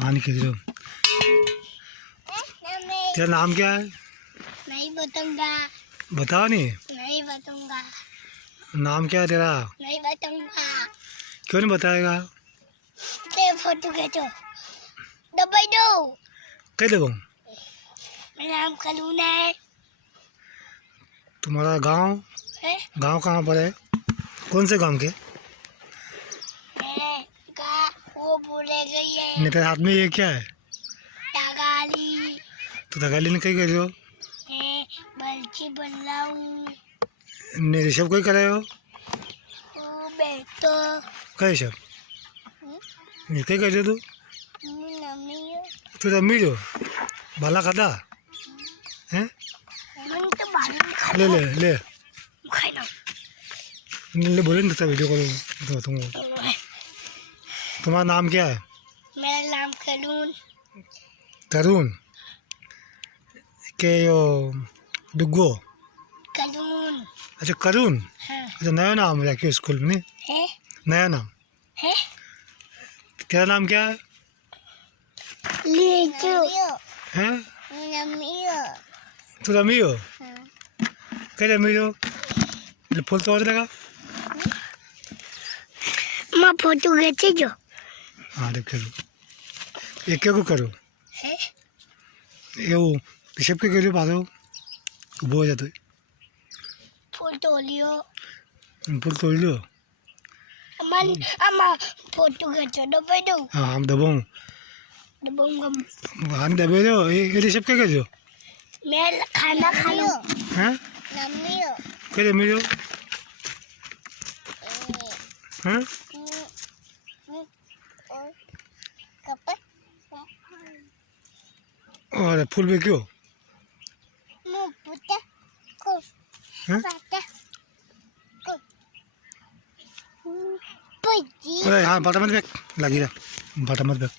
पानी खींच रहे हो। तेरा नाम क्या है? नहीं बताऊंगा। बताओ नहीं। नहीं बताऊंगा। नाम क्या है तेरा? नहीं बताऊंगा। क्यों नहीं बताएगा? ते फोटो खींचो। दबाई दो। कह दो। मेरा नाम कलून है। तुम्हारा गांव गांव कहाँ पर है? कौन से गांव के? वो बोले गई है। नहीं, तेरे हाथ में ये क्या है? तगाली। तो तगाली ने कहीं कर रहे हो? बल्कि बन रहा हूँ। नहीं, ऋषभ कोई कर रहे हो? बेटो कहे ऋषभ ये कहीं कर रहे हो तू? तू अमीर हो? बाला खाता है? ले ले ले ले बोले नहीं था वीडियो कॉल तो तुमको। तुम्हारा नाम क्या है? मेरा नाम कलून। तरुण के यो डुग्गो। कलून। अच्छा करुण। हाँ। अच्छा नया नाम है क्या स्कूल में? है? नया नाम है? तेरा नाम क्या है? लीचू। हैं? नमियो। तू रमी हो? हाँ। कैसे रमी हो? फूल तोड़ देगा। मैं फोटो खींचे जो। हाँ देख करो एक को करो है? ये वो ऋषभ के करो पास वो हो जाते फूल तोलियो। फूल तोड़ लो। अम्मा फोटो खींचो। दबाई दो। हाँ हम दबाऊँ दबाऊंगा। हम दबे दो ये ऋषभ के करो। मैं खाना खा लूँ। हैं? नमियो। कैसे रमी हो? हैं? और फूल में क्यों? हैं? अरे हाँ बटा मत बैग लगी बटा मत बैग